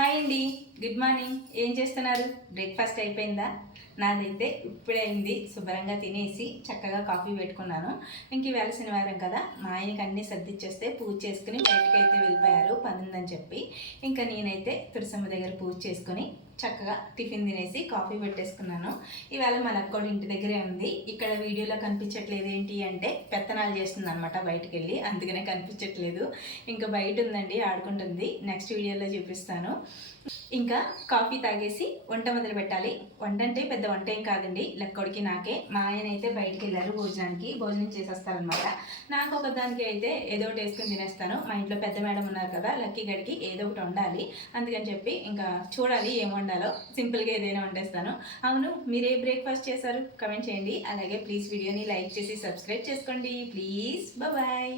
Hi అండి, good morning. ఏం చేస్తున్నారు? బ్రేక్ఫాస్ట్ అయిపోయిందా? నాదైతే ఇప్పుడే అయింది. శుభ్రంగా తినేసి చక్కగా కాఫీ పెట్టుకున్నాను. ఇంక ఈవేళ శనివారం కదా, మా ఆయనకి అన్నీ సర్దిచ్చేస్తే పూజ చేసుకుని బయటకైతే వెళ్ళిపోయారు పని ఉందని చెప్పి. ఇంకా నేనైతే తులసమ్మ దగ్గర పూజ చేసుకుని చక్కగా టిఫిన్ తినేసి కాఫీ పెట్టేసుకున్నాను. ఈవేళ మా లక్కోడు ఇంటి దగ్గరే ఉంది. ఇక్కడ వీడియోలో కనిపించట్లేదు ఏంటి అంటే పెత్తనాలు చేస్తుంది అనమాట బయటకు వెళ్ళి, అందుకనే కనిపించట్లేదు. ఇంకా బయట ఉందండి, ఆడుకుంటుంది. నెక్స్ట్ వీడియోలో చూపిస్తాను. ఇంకా కాఫీ తాగేసి వంట మొదలు పెట్టాలి. వంట అంటే పెద్ద వంట ఏం కాదండి, లక్కోడికి నాకే. మా ఆయన అయితే బయటికి వెళ్ళారు భోజనం చేసేస్తారనమాట. నాకు ఒకదానికి అయితే ఏదో ఒకటి వేసుకుని తినేస్తాను. మా ఇంట్లో పెద్ద మేడం ఉన్నారు కదా, లక్కీ గడికి ఏదో ఒకటి వండాలి. అందుకని చెప్పి ఇంకా చూడాలి ఏం వండాలో. సింపుల్గా ఏదైనా వండేస్తాను. అవును, మీరు ఏ బ్రేక్ఫాస్ట్ చేశారు? కమెంట్ చేయండి. అలాగే ప్లీజ్ వీడియోని లైక్ చేసి సబ్స్క్రైబ్ చేసుకోండి ప్లీజ్. బాయ్.